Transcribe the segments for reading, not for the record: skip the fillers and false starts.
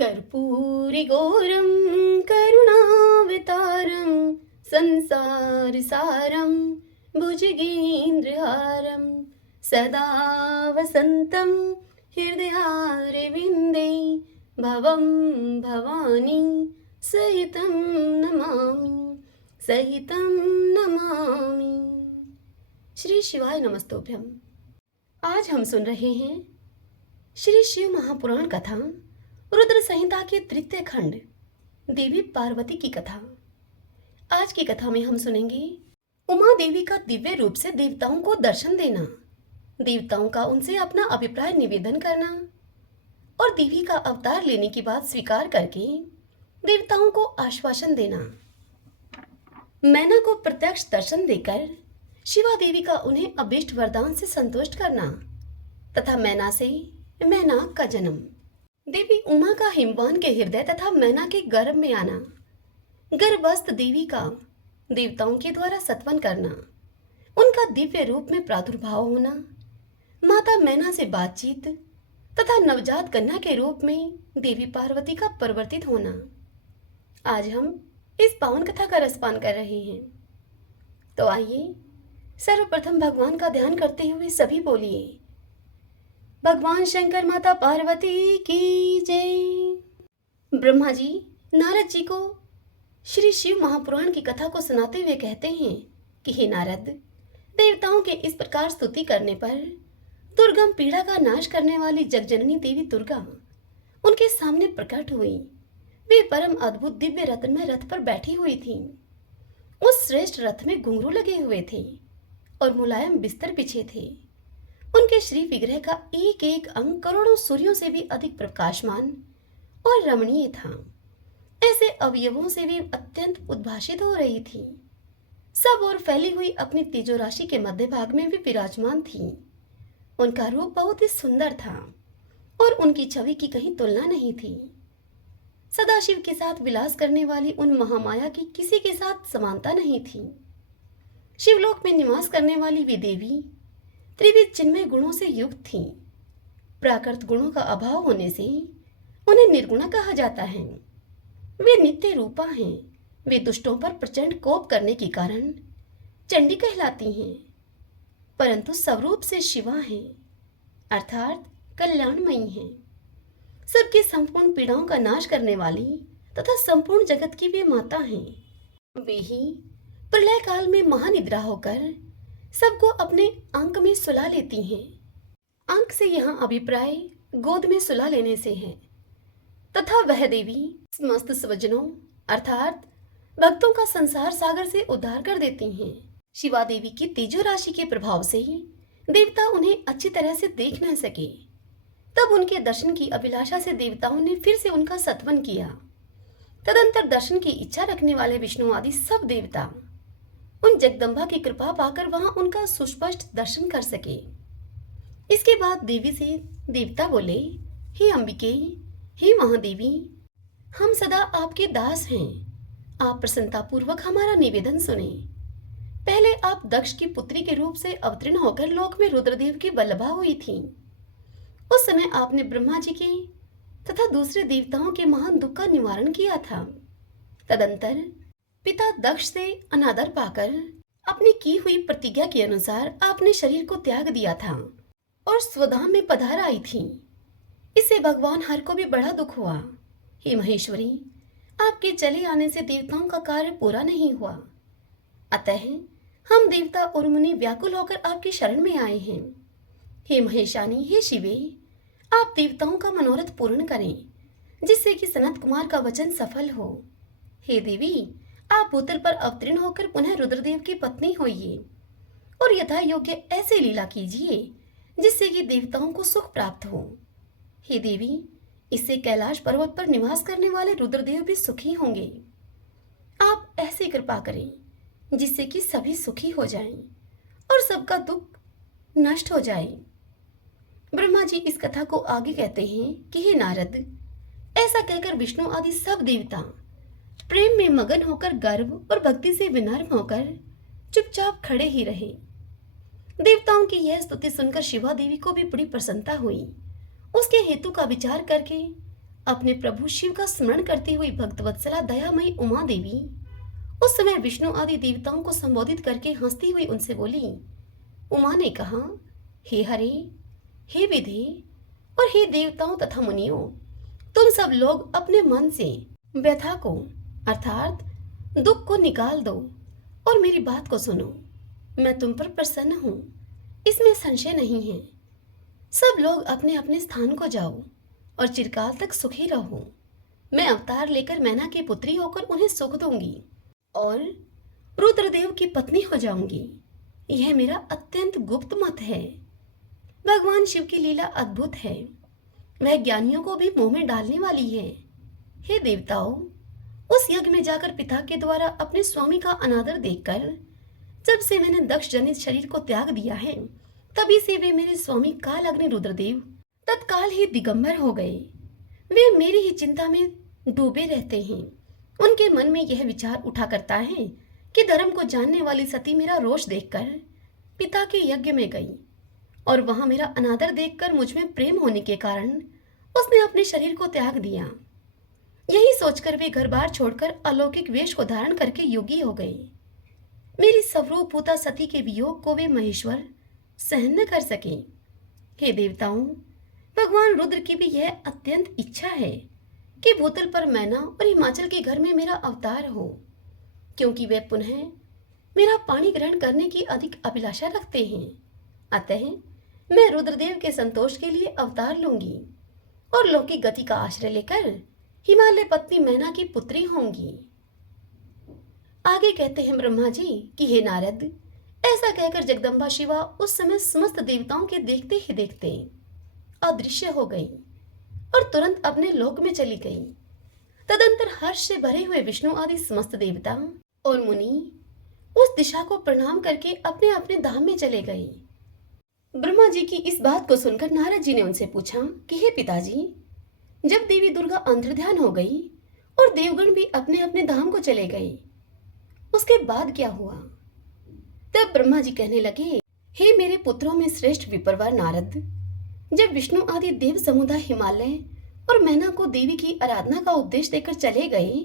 कर्पूरिगौरं करुणावतारं संसारसारं भुजगेन्द्रहारं सदा वसन्तं हृदयारविन्दे भवं भवानी सहितं नमामि सहितं नमामि। श्री शिवाय नमस्तोभ्यम। आज हम सुन रहे हैं श्री शिव महापुराण कथा रुद्र संहिता के तृतीय खंड देवी पार्वती की कथा। आज की कथा में हम सुनेंगे उमा देवी का दिव्य रूप से देवताओं को दर्शन देना, देवताओं का उनसे अपना अभिप्राय निवेदन करना और देवी का अवतार लेने की बात स्वीकार करके देवताओं को आश्वासन देना। मैना को प्रत्यक्ष दर्शन देकर शिवा देवी का उन्हें अभीष्ट वरदान से संतुष्ट करना तथा मैना से मैनाक का जन्म, देवी उमा का हिमवान के हृदय तथा मैना के गर्भ में आना, गर्भस्थ देवी का देवताओं के द्वारा सत्वन करना, उनका दिव्य रूप में प्रादुर्भाव होना, माता मैना से बातचीत तथा नवजात कन्या के रूप में देवी पार्वती का परिवर्तित होना। आज हम इस पावन कथा का रसपान कर रहे हैं। तो आइए सर्वप्रथम भगवान का ध्यान करते हुए सभी बोलिए, भगवान शंकर माता पार्वती की जय। ब्रह्मा जी नारद जी को श्री शिव महापुराण की कथा को सुनाते हुए कहते हैं कि हे नारद, देवताओं के इस प्रकार स्तुति करने पर दुर्गम पीड़ा का नाश करने वाली जगजननी देवी दुर्गा उनके सामने प्रकट हुई। वे परम अद्भुत दिव्य रत्नमय रथ पर बैठी हुई थी। उस श्रेष्ठ रथ में घुंघरू लगे हुए थे और मुलायम बिस्तर बिछे थे। उनके श्री विग्रह का एक एक अंग करोड़ों सूर्यों से भी अधिक प्रकाशमान और रमणीय था। ऐसे अवयवों से वे अत्यंत उद्भाषित हो रही थी। सब और फैली हुई अपनी तेजो राशि के मध्य भाग में भी विराजमान थी। उनका रूप बहुत ही सुंदर था और उनकी छवि की कहीं तुलना नहीं थी। सदाशिव के साथ विलास करने वाली उन महामाया की किसी के साथ समानता नहीं थी। शिवलोक में निवास करने वाली वे देवी त्रिविध चिन्मय गुणों से युक्त थी। प्राकृत गुणों का अभाव होने से उन्हें निर्गुणा कहा जाता है। वे नित्य रूपा हैं। वे दुष्टों पर प्रचंड कोप करने के कारण चंडी कहलाती हैं, परंतु स्वरूप से शिवा हैं, अर्थात कल्याणमयी हैं। सबकी संपूर्ण पीड़ाओं का नाश करने वाली तथा संपूर्ण जगत की वे माता हैं। वे ही प्रलय काल में महानिद्रा होकर सबको अपने अंक में सुला लेती हैं। अंक से यहाँ अभिप्राय गोद में सुला लेने से है तथा वह देवी समस्त स्वजनों अर्थात भक्तों का संसार सागर से उद्धार कर देती हैं। शिवा देवी की तेजो राशि के प्रभाव से ही देवता उन्हें अच्छी तरह से देख न सके। तब उनके दर्शन की अभिलाषा से देवताओं ने फिर से उनका सत्वन किया। तदंतर दर्शन की इच्छा रखने वाले विष्णु आदि सब देवता उन जगदम्बा की कृपा पाकर वहां उनका सुस्पष्ट दर्शन कर सके। इसके बाद देवी से देवता बोले, हे अंबिके, हे महादेवी, हम सदा आपके दास हैं। आप प्रसन्नता पूर्वक हमारा निवेदन सुने। पहले आप दक्ष की पुत्री के रूप से अवतीर्ण होकर लोक में रुद्रदेव की वल्लभा हुई थी। उस समय आपने ब्रह्मा जी के तथा दूसरे देवताओं के महान दुख का निवारण किया था। तदंतर पिता दक्ष से अनादर पाकर अपनी की हुई प्रतिज्ञा के अनुसार आपने शरीर को त्याग दिया था और स्वधाम में पधार आई थी। इससे भगवान हर को भी बड़ा दुख हुआ। हे महेश्वरी, आपके चले आने से देवताओं का कार्य पूरा नहीं हुआ, अतः हम देवता और मुनि व्याकुल होकर आपकी शरण में आए हैं। हे महेशानी, हे शिवे, आप देवताओं का मनोरथ पूर्ण करें जिससे कि सनत कुमार का वचन सफल हो। हे देवी, आप भूतल पर अवतीर्ण होकर पुनः रुद्रदेव की पत्नी होइए और यथा योग्य ऐसे लीला कीजिए जिससे कि देवताओं को सुख प्राप्त हो। हे देवी, इससे कैलाश पर्वत पर निवास करने वाले रुद्रदेव भी सुखी होंगे। आप ऐसी कृपा करें जिससे कि सभी सुखी हो जाएं और सबका दुख नष्ट हो जाए। ब्रह्मा जी इस कथा को आगे कहते हैं कि हे नारद, ऐसा कहकर विष्णु आदि सब देवता प्रेम में मगन होकर गर्व और भक्ति से विनम्र होकर चुपचाप खड़े ही रहे। देवताओं की यह स्तुति सुनकर शिवा देवी को भी बड़ी प्रसन्नता हुई। उसके हेतु का विचार करके अपने प्रभु शिव का स्मरण करती हुई भक्तवत्सला दयामयी उमा देवी उस समय विष्णु आदि देवताओं को संबोधित करके हंसती हुई उनसे बोली। उमा ने कहा, हे हरे, हे विधे और हे देवताओं तथा मुनियों, तुम सब लोग अपने मन से व्यथा को अर्थात दुख को निकाल दो और मेरी बात को सुनो। मैं तुम पर प्रसन्न हूं, इसमें संशय नहीं है। सब लोग अपने अपने स्थान को जाओ और चिरकाल तक सुखी रहो। मैं अवतार लेकर मैना की पुत्री होकर उन्हें सुख दूंगी और रुद्रदेव की पत्नी हो जाऊंगी। यह मेरा अत्यंत गुप्त मत है। भगवान शिव की लीला अद्भुत है, वह ज्ञानियों को भी मोह में डालने वाली है। हे देवताओं, उस यज्ञ में जाकर पिता के द्वारा अपने स्वामी का अनादर देखकर जब से मैंने दक्ष जनित शरीर को त्याग दिया है, तभी से वे मेरे स्वामी काल अग्नि रुद्रदेव तत्काल ही दिगंबर हो गए। वे मेरी ही चिंता में डूबे रहते हैं। उनके मन में यह विचार उठा करता है कि धर्म को जानने वाली सती मेरा रोष देखकर पिता के यज्ञ में गई और वहां मेरा अनादर देखकर मुझ में प्रेम होने के कारण उसने अपने शरीर को त्याग दिया। यही सोचकर वे घर बार छोड़कर अलौकिक वेश को धारण करके योगी हो गए। मेरी स्वरूप पूता सती के वियोग को वे महेश्वर सहन न कर सके। हे देवताओं, भगवान रुद्र की भी यह अत्यंत इच्छा है कि भूतल पर मैना और हिमाचल के घर में मेरा अवतार हो, क्योंकि वे पुनः मेरा पाणी ग्रहण करने की अधिक अभिलाषा रखते हैं। अतः मैं रुद्रदेव के संतोष के लिए अवतार लूंगी और लौकिक गति का आश्रय लेकर हिमालय पत्नी मैना की पुत्री होंगी। आगे कहते हैं ब्रह्मा जी कि हे नारद, ऐसा कहकर जगदम्बा शिवा उस समय समस्त देवताओं के देखते ही देखते अदृश्य हो गई और तुरंत अपने लोक में चली गई। तदंतर हर्ष से भरे हुए विष्णु आदि समस्त देवता और मुनि उस दिशा को प्रणाम करके अपने अपने धाम में चले गए। ब्रह्मा जी की इस बात को सुनकर नारद जी ने उनसे पूछा कि हे पिताजी, जब देवी दुर्गा अंतर्ध्यान हो गई और देवगण भी अपने अपने धाम को चले गए, उसके बाद क्या हुआ? तब ब्रह्मा जी कहने लगे, हे मेरे पुत्रों में श्रेष्ठ विप्रवर नारद, जब विष्णु आदि देव समुदाय हिमालय और मैना को देवी की आराधना का उपदेश देकर चले गए,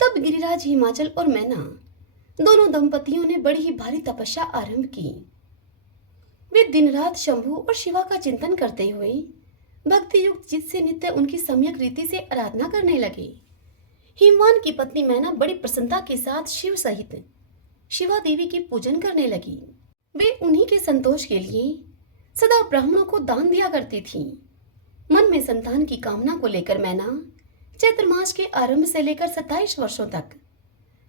तब गिरिराज हिमाचल और मैना दोनों दंपतियों ने बड़ी ही भारी तपस्या आरंभ की। वे दिन रात शंभु और शिवा का चिंतन करते हुए भक्ति युक्त चित्त से नित्य उनकी सम्यक रीति से आराधना करने लगे। हिमवान की पत्नी मैना बड़ी प्रसन्नता के साथ शिव सहित शिवा देवी की पूजन करने लगी। वे उन्हीं के संतोष के लिए सदा ब्राह्मणों को दान दिया करती थी। मन में संतान की कामना को लेकर मैना चैत्र मास के आरंभ से लेकर 27 वर्षों तक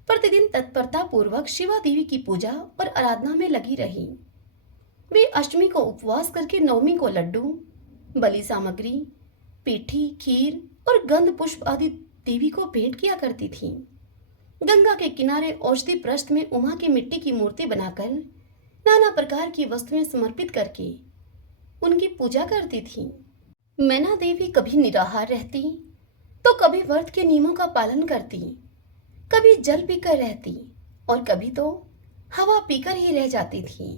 प्रतिदिन तत्परता पूर्वक शिवा देवी की पूजा और आराधना में लगी रही। वे अष्टमी को उपवास करके नवमी को लड्डू, बलि सामग्री, पीठी, खीर और गंध पुष्प आदि देवी को भेंट किया करती थी। गंगा के किनारे औषधि पृष्ठ में उमा की मिट्टी की मूर्ति बनाकर नाना प्रकार की वस्तुएं समर्पित करके उनकी पूजा करती थी। मैना देवी कभी निराहार रहती तो कभी व्रत के नियमों का पालन करती, कभी जल पीकर रहती और कभी तो हवा पीकर ही रह जाती थी।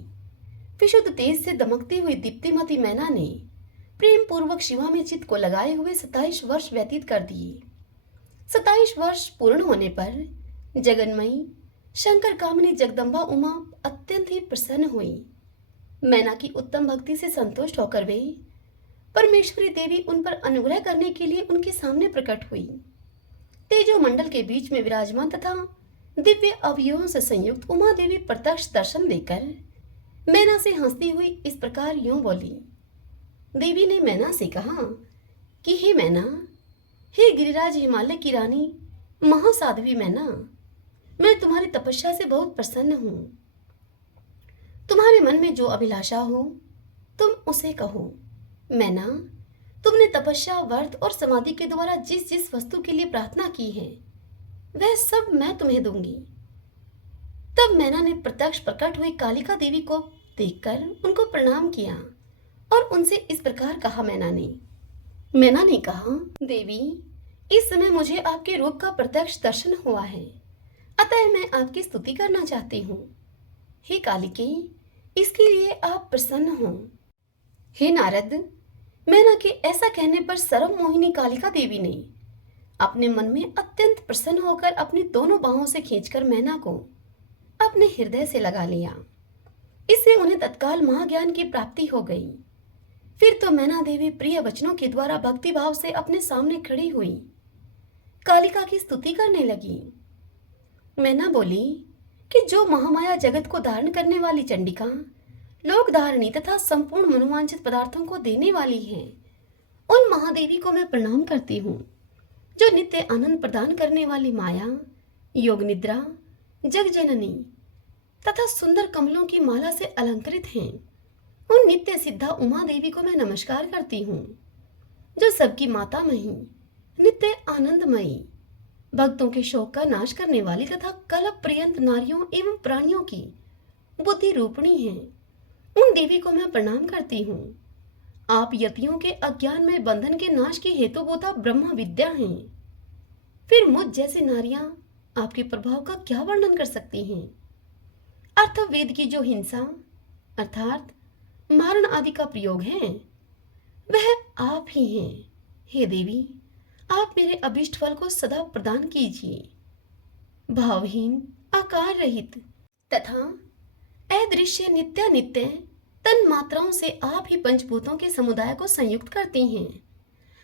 विशुद्ध तेज से दमकती हुई दीप्तिमती मैना ने प्रेम पूर्वक शिवा में चित्त को लगाए हुए 27 वर्ष व्यतीत कर दिए। 27 वर्ष पूर्ण होने पर जगन्मयी शंकर कामिनी जगदम्बा उमा अत्यंत ही प्रसन्न हुई। मैना की उत्तम भक्ति से संतुष्ट होकर वे परमेश्वरी देवी उन पर अनुग्रह करने के लिए उनके सामने प्रकट हुई। तेजो मंडल के बीच में विराजमान तथा दिव्य अवयवों से संयुक्त उमा देवी प्रत्यक्ष दर्शन देकर मैना से हंसती हुई इस प्रकार यूं बोली। देवी ने मैना से कहा कि हे मैना, हे गिरिराज हिमालय की रानी महासाध्वी मैना, मैं तुम्हारी तपस्या से बहुत प्रसन्न हूं। तुम्हारे मन में जो अभिलाषा हो तुम उसे कहो। मैना, तुमने तपस्या, व्रत और समाधि के द्वारा जिस जिस वस्तु के लिए प्रार्थना की है वह सब मैं तुम्हें दूंगी। तब मैना ने प्रत्यक्ष प्रकट हुई कालिका देवी को देखकर उनको प्रणाम किया और उनसे इस प्रकार कहा। मैना ने कहा, देवी, इस समय मुझे आपके रूप का प्रत्यक्ष दर्शन हुआ है, अतः मैं आपकी स्तुति करना चाहती हूँ। हे कालिके, इसके लिए आप प्रसन्न हो। हे नारद, मैना के ऐसा कहने पर सरम मोहिनी कालिका देवी ने अपने मन में अत्यंत प्रसन्न होकर अपनी दोनों बाहों से खींचकर मैना को अपने हृदय से लगा लिया। इससे उन्हें तत्काल महाज्ञान की प्राप्ति हो गई। फिर तो मैना देवी प्रिय वचनों के द्वारा भक्ति भाव से अपने सामने खड़ी हुई कालिका की स्तुति करने लगी। मैना बोली कि जो महामाया जगत को धारण करने वाली चंडिका लोक धारणी तथा संपूर्ण मनोवांछित पदार्थों को देने वाली है, उन महादेवी को मैं प्रणाम करती हूँ, जो नित्य आनंद प्रदान करने वाली माया, योग निद्रा, जग जननी तथा सुंदर कमलों की माला से अलंकृत हैं। उन नित्य सिद्धा उमा देवी को मैं नमस्कार करती हूँ, जो सबकी माता मही, नित्य आनंदमयी, भक्तों के शोक का नाश करने वाली तथा कल्प पर्यंत नारियों एवं प्राणियों की बुद्धि रूपणी है। उन देवी को मैं प्रणाम करती हूँ। आप यतियों के अज्ञान में बंधन के नाश की हेतुभूता ब्रह्म विद्या हैं। फिर मुझ जैसी नारियां आपके प्रभाव का क्या वर्णन कर सकती हैं। अर्थवेद की जो हिंसा अर्थात मारण आदि का प्रयोग है, वह आप ही हैं। हे देवी, आप मेरे अभिष्ट फल को सदा प्रदान कीजिए। भावहीन, आकार रहित तथा अदृश्य नित्यानित्य तन मात्राओं से आप ही पंचभूतों के समुदाय को संयुक्त करती हैं।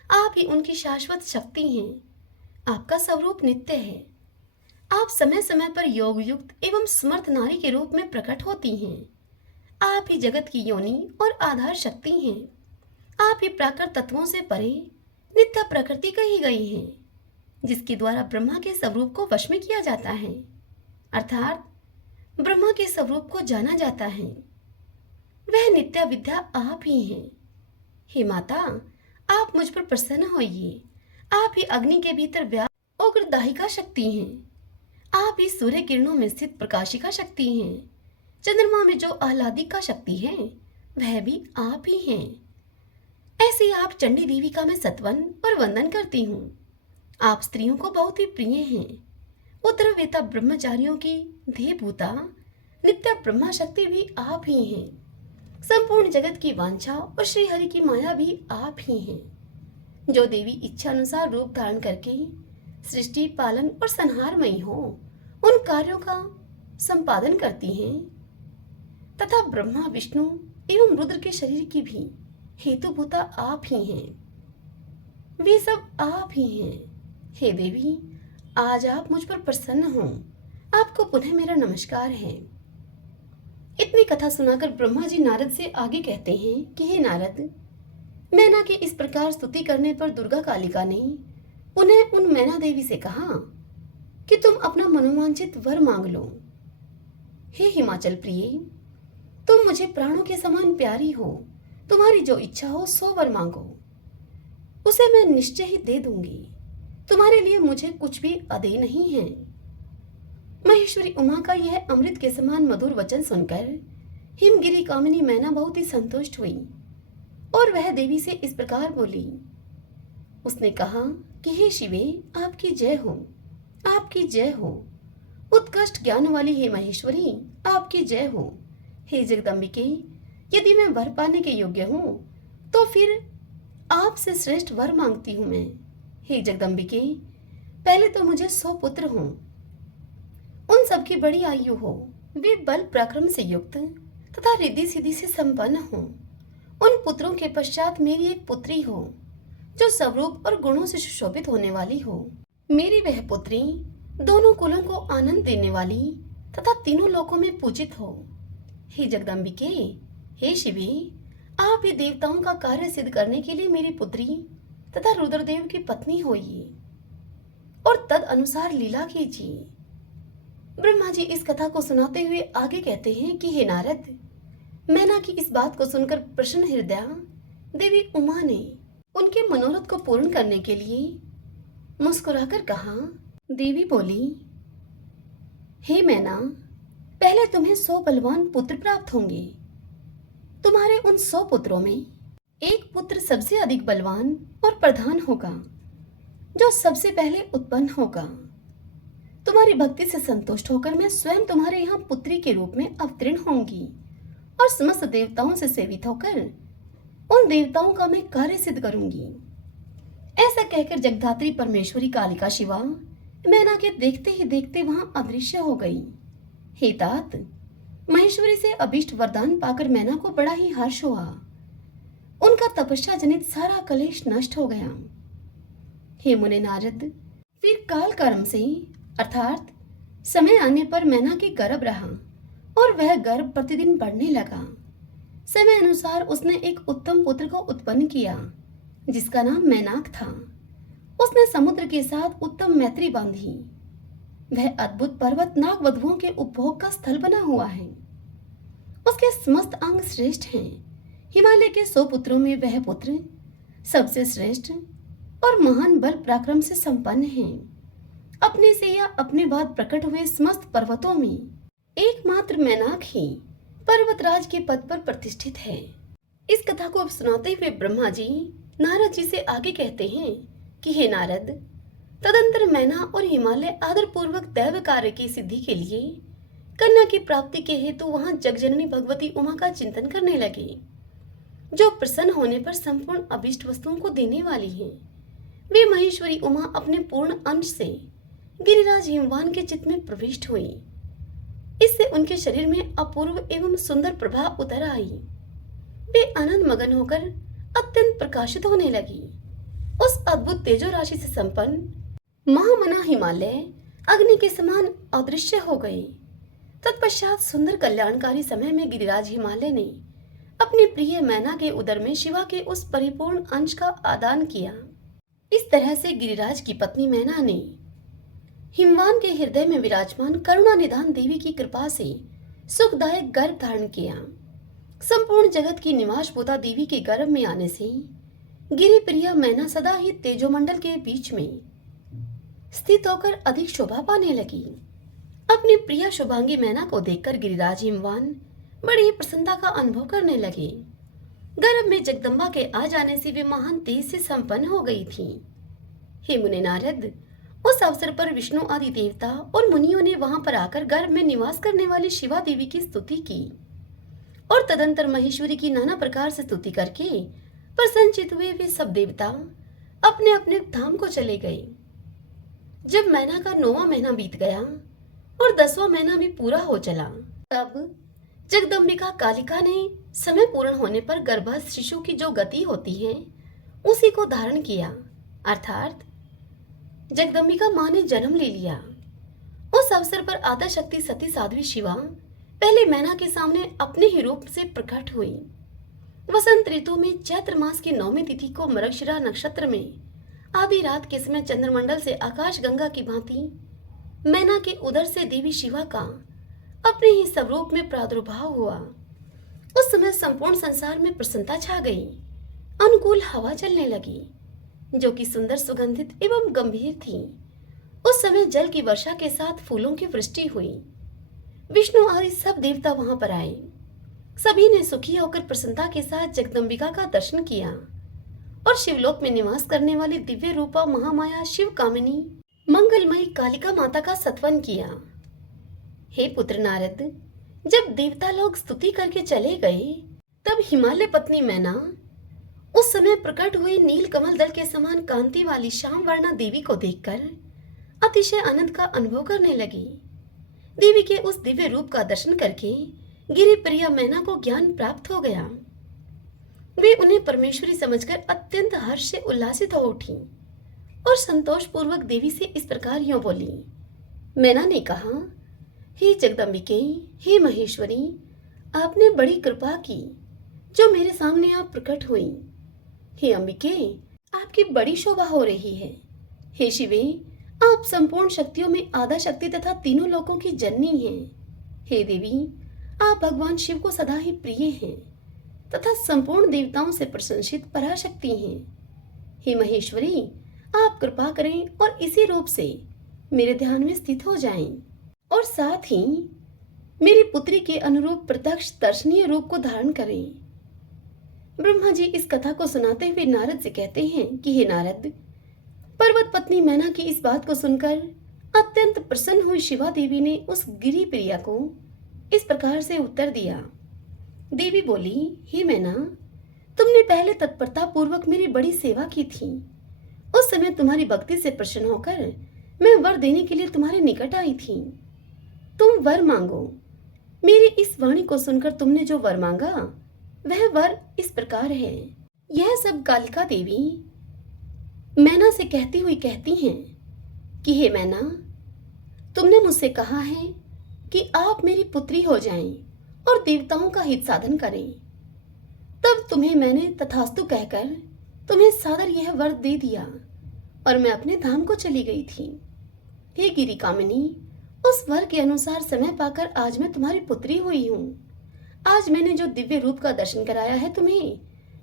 आप ही उनकी शाश्वत शक्ति हैं। आपका स्वरूप नित्य है। आप समय समय पर योग युक्त एवं समर्थ नारी के रूप में प्रकट होती हैं। आप ही जगत की योनि और आधार शक्ति हैं। आप ही प्राकृत तत्वों से परे नित्य प्रकृति कही गई हैं, जिसके द्वारा ब्रह्मा के स्वरूप को वश में किया जाता है, अर्थात ब्रह्मा के स्वरूप को जाना जाता है। वह नित्य विद्या आप ही हैं। हे माता, आप मुझ पर प्रसन्न होइए। आप ही अग्नि के भीतर व्याप्त उग्र दाहिका शक्ति हैं। आप ही सूर्य किरणों में स्थित प्रकाशिका शक्ति हैं। चंद्रमा में जो आह्लादिका शक्ति है, वह भी आप ही हैं। ऐसे आप चंडी देवी का मैं सत्वन और वंदन करती हूँ। आप स्त्रियों को बहुत ही प्रिय हैं। उत्तरवेता ब्रह्मचारियों की धीभूता नित्य ब्रह्मा शक्ति भी आप ही हैं। संपूर्ण जगत की वांछा और श्री हरि की माया भी आप ही हैं। जो देवी इच्छा अनुसार रूप धारण करके सृष्टि पालन और संहारमयी हो, उन कार्यों का संपादन करती हैं तथा ब्रह्मा विष्णु एवं रुद्र के शरीर की भी हेतुभूता आप ही हैं। वे सब आप ही हैं। हे देवी, आज आप मुझ पर प्रसन्न हो। आपको पुनः मेरा नमस्कार है। इतनी कथा सुनाकर ब्रह्मा जी नारद से आगे कहते हैं कि हे नारद, मैना के इस प्रकार स्तुति करने पर दुर्गा कालिका ने पुनः उन मैना देवी से कहा कि तुम अपना मनोवांछित वर मांग लो। हे हिमाचल प्रिय, तुम मुझे प्राणों के समान प्यारी हो। तुम्हारी जो इच्छा हो सो वर मांगो, उसे मैं निश्चय ही दे दूंगी। तुम्हारे लिए मुझे कुछ भी अदेय नहीं है। महेश्वरी उमा का यह अमृत के समान मधुर वचन सुनकर हिमगिरी कामिनी मैना बहुत ही संतुष्ट हुई और वह देवी से इस प्रकार बोली। उसने कहा कि हे शिवे, आपकी जय हो, आपकी जय हो। उत्कृष्ट ज्ञान वाली हे महेश्वरी, आपकी जय हो। हे जगदम्बिके, यदि मैं वर पाने के योग्य हूँ तो फिर आपसे श्रेष्ठ वर मांगती हूँ मैं। हे जगदम्बिके, पहले तो मुझे 100 पुत्र हों, उन सबकी बड़ी आयु हो, वे बल पराक्रम से युक्त तथा रिद्धि सिद्धि से संपन्न हो। उन पुत्रों के पश्चात मेरी एक पुत्री हो, जो स्वरूप और गुणों से सुशोभित होने वाली हो। मेरी वह पुत्री दोनों कुलों को आनंद देने वाली तथा तीनों लोकों में पूजित हो। हे जगदम्बिके, हे शिवे, आप ही देवताओं का कार्य सिद्ध करने के लिए मेरी पुत्री तथा रुद्रदेव की पत्नी होइए और तद अनुसार लीला कीजिए। ब्रह्मा जी इस कथा को सुनाते हुए आगे कहते हैं कि हे नारद, मैना की इस बात को सुनकर प्रसन्न हृदया देवी उमा ने उनके मनोरथ को पूर्ण करने के लिए मुस्कुराकर कहा। देवी बोली, हे मैना, पहले तुम्हें 100 बलवान पुत्र प्राप्त होंगे। तुम्हारे उन 100 पुत्रों में एक पुत्र सबसे अधिक बलवान और प्रधान होगा, जो सबसे पहले उत्पन्न होगा। तुम्हारी भक्ति से संतुष्ट होकर मैं स्वयं तुम्हारे यहाँ पुत्री के रूप में अवतीर्ण होंगी और समस्त देवताओं से सेवित होकर उन देवताओं का मैं कार्य सिद्ध करूंगी। ऐसा कहकर जगधात्री परमेश्वरी कालिका शिवा मैना के देखते ही देखते वहां अदृश्य हो गई। हे तात, महेश्वरी से अभिष्ट वरदान पाकर मैना को बड़ा ही हर्ष हुआ। उनका तपस्या जनित सारा कलेश नष्ट हो गया। हे मुने नारद, फिर काल कर्म से अर्थात समय आने पर मैना की गर्भ रहा और वह गर्भ प्रतिदिन बढ़ने लगा। समय अनुसार उसने एक उत्तम पुत्र को उत्पन्न किया जिसका नाम मैनाक था। उसने समुद्र के साथ उत्तम मैत्री बांधी। वह अद्भुत पर्वत नाग वधुओं के उपभोग का स्थल बना हुआ है। उसके समस्त अंग श्रेष्ठ हैं। हिमालय के 100 पुत्रों में वह पुत्र सबसे श्रेष्ठ और महान बल पराक्रम से संपन्न है। अपने से या अपने बाद प्रकट हुए समस्त पर्वतों में एकमात्र मैनाक ही पर्वतराज के पद पर प्रतिष्ठित है। इस कथा को सुनाते हुए ब्रह्मा जी नारद जी से आगे कहते हैं कि हे नारद, तदंतर मैना और हिमालय आदर पूर्वक दैव कार्य की सिद्धि के लिए कन्या की प्राप्ति के हेतु वहां जगजननी भगवती उमा का चिंतन करने लगे, जो प्रसन्न होने पर संपूर्ण अभिष्ट वस्तुओं को देने वाली है। वे महेश्वरी उमा अपने पूर्ण अंश से गिरिराज हिमवान के चित्त में प्रविष्ट हुई। इससे उनके शरीर में अपूर्व एवं सुंदर प्रभा उतर आई। वे आनंद मगन होकर अत्यंत प्रकाशित होने लगी। उस अद्भुत तेजो राशि से संपन्न महामना हिमालय अग्नि के समान अदृश्य हो गए। तत्पश्चात सुंदर कल्याणकारी समय में गिरिराज हिमालय ने अपने प्रिय मैना के उदर में शिवा के उस परिपूर्ण अंश का आदान किया। इस तरह से गिरिराज की पत्नी मैना ने हिमवान के हृदय में विराजमान करुणा निधान देवी की कृपा से सुखदायक गर्भ धारण किया। संपूर्ण जगत की निवासभूता देवी के गर्भ में आने से गिरिप्रिया मैना सदा ही तेजोमंडल के बीच में स्थित होकर अधिक शोभा पाने लगी। अपनी प्रिया शुभांगी मैना को देखकर गिरिराज हिमवान बड़ी ही प्रसन्नता का अनुभव करने लगे। गर्भ में जगदम्बा के आ जाने से वे महान तेज से संपन्न हो गई थी। हे मुने नारद, उस अवसर पर विष्णु आदि देवता और मुनियों ने वहां पर आकर गर्भ में निवास करने वाली शिवा देवी की स्तुति की और तदंतर महेश्वरी की नाना प्रकार से स्तुति करके प्रसन्नचित हुए वे सब देवता अपने अपने धाम को चले गए। जब मैना का 9वां महीना बीत गया और 10वां महीना भी पूरा हो चला, तब जगदम्बिका कालिका ने समय पूर्ण होने पर गर्भस्थ शिशु की जो गति होती है उसी को धारण किया, अर्थात जगदम्बिका मां ने जन्म ले लिया। उस अवसर पर आद्य शक्ति सती साध्वी शिवा पहले मैना के सामने अपने ही रूप से प्रकट हुई। वसंत ऋतु में चैत्र मास की 9वीं तिथि को मृगशिरा नक्षत्र में आधी रात के समय चंद्रमंडल से आकाश गंगा की भांति मैना के उदर से देवी शिवा का अपने ही स्वरूप में प्रादुर्भाव हुआ। उस समय संपूर्ण संसार में प्रसन्नता छा गई। अनुकूल हवा चलने लगी जो कि सुंदर, सुगंधित एवं गंभीर थी। उस समय जल की वर्षा के साथ फूलों की वृष्टि हुई। विष्णु आदि सब देवता वहां पर आए। सभी ने सुखी होकर प्रसन्नता के साथ जगदम्बिका का दर्शन किया और शिवलोक में निवास करने वाली दिव्य रूपा महामाया शिव कामिनी मंगलमयी कालिका माता का सत्वन किया। हे पुत्र नारद, जब देवता लोग स्तुति करके चले गए, तब हिमालय पत्नी मैना उस समय प्रकट हुई नील कमल दल के समान कांति वाली श्याम वर्णा देवी को देखकर अतिशय आनंद का अनुभव करने लगी। देवी के उस दिव्य रूप का दर्शन करके गिरिप्रिया मैना को ज्ञान प्राप्त हो गया। वे उन्हें परमेश्वरी समझकर अत्यंत हर्ष से उल्लासित हो उठी और संतोष पूर्वक देवी से इस प्रकार यूं बोली। मैना ने कहा, हे जगदम्बिके, हे महेश्वरी, आपने बड़ी कृपा की जो मेरे सामने आप प्रकट हुई। हे अंबिके, आपकी बड़ी शोभा हो रही है। हे शिवे, आप संपूर्ण शक्तियों में आधा शक्ति तथा तीनों लोकों की जननी हैं। हे देवी, आप भगवान शिव को सदा ही प्रिय हैं तथा संपूर्ण देवताओं से प्रशंसित पराशक्ति हैं। हे महेश्वरी, आप कृपा करें और इसी रूप से मेरे ध्यान में स्थित हो जाएं और साथ ही मेरी पुत्री के अनुरूप प्रत्यक्ष दर्शनीय रूप को धारण करें। ब्रह्मा जी इस कथा को सुनाते हुए नारद से कहते हैं कि हे नारद, पर्वत पत्नी मैना की इस बात को सुनकर अत्यंत प्रसन्न हुई शिवा देवी ने उस गिरी प्रिया को इस प्रकार से उत्तर दिया। देवी बोली, हे मैना, तुमने पहले तत्परता पूर्वक मेरी बड़ी सेवा की थी। उस समय तुम्हारी भक्ति से प्रसन्न होकर मैं वर देने के लिए तुम्हारे निकट आई थी। तुम वर मांगो। मेरी इस वाणी को सुनकर तुमने जो वर मांगा वह वर इस प्रकार है। यह सब कालिका देवी मैना से कहती हुई कहती हैं कि हे मैना, तुमने मुझसे कहा है कि आप मेरी पुत्री हो जाएं और देवताओं का हित साधन करें। तब तुम्हें मैंने तथास्तु कहकर तुम्हें सादर यह वर दे दिया और मैं अपने धाम को चली गई थी। हे गिरी कामिनी, उस वर के अनुसार समय पाकर आज मैं तुम्हारी पुत्री हुई हूँ। आज मैंने जो दिव्य रूप का दर्शन कराया है तुम्हें,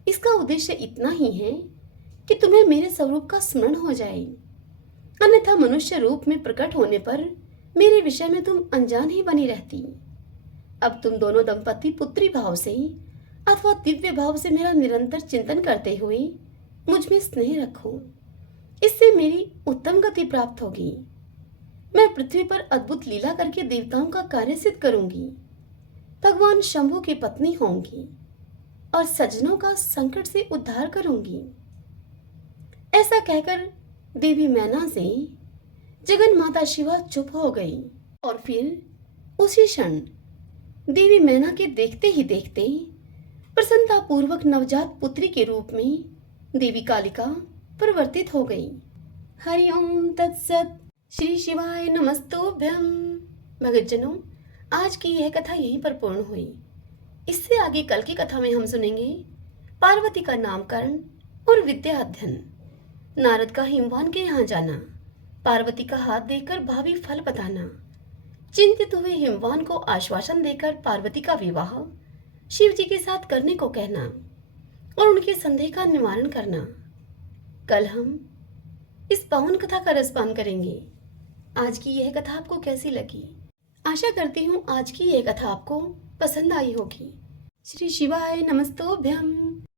इसका उद्देश्य इतना ही है कि तुम्हें मेरे स्वरूप का स्मरण हो जाए। अन्यथा मनुष्य रूप में प्रकट होने पर मेरे विषय में तुम अनजान ही बनी रहती। अब तुम दोनों दंपति पुत्री भाव से अथवा दिव्य भाव से मेरा निरंतर चिंतन करते हुए मुझ में स्नेह रखो। इससे मेरी उत्तम गति प्राप्त होगी। मैं पृथ्वी पर अद्भुत लीला करके देवताओं का कार्य सिद्ध करूंगी। भगवान शंभु की पत्नी होंगी और सज्जनों का संकट से उद्धार करूंगी। ऐसा कहकर देवी मैना से जगन माता शिवा चुप हो गई और फिर उसी क्षण देवी मैना के देखते ही देखते प्रसन्नता पूर्वक नवजात पुत्री के रूप में देवी कालिका परिवर्तित हो गई। हरिओम तत्सत। श्री शिवाय नमस्तुभ्यम। भगतजनों, आज की यह कथा यहीं पर पूर्ण हुई। इससे आगे कल की कथा में हम सुनेंगे पार्वती का नामकरण और विद्या अध्ययन, नारद का हिमवान के यहाँ जाना, पार्वती का हाथ देकर भावी फल बताना, चिंतित हुए हिमवान को आश्वासन देकर पार्वती का विवाह शिव जी के साथ करने को कहना और उनके संदेह का निवारण करना। कल हम इस पावन कथा का रसपान करेंगे। आज की यह कथा आपको कैसी लगी? आशा करती हूँ आज की यह कथा आपको पसंद आई होगी। श्री शिवाय नमस्तुभ्यम।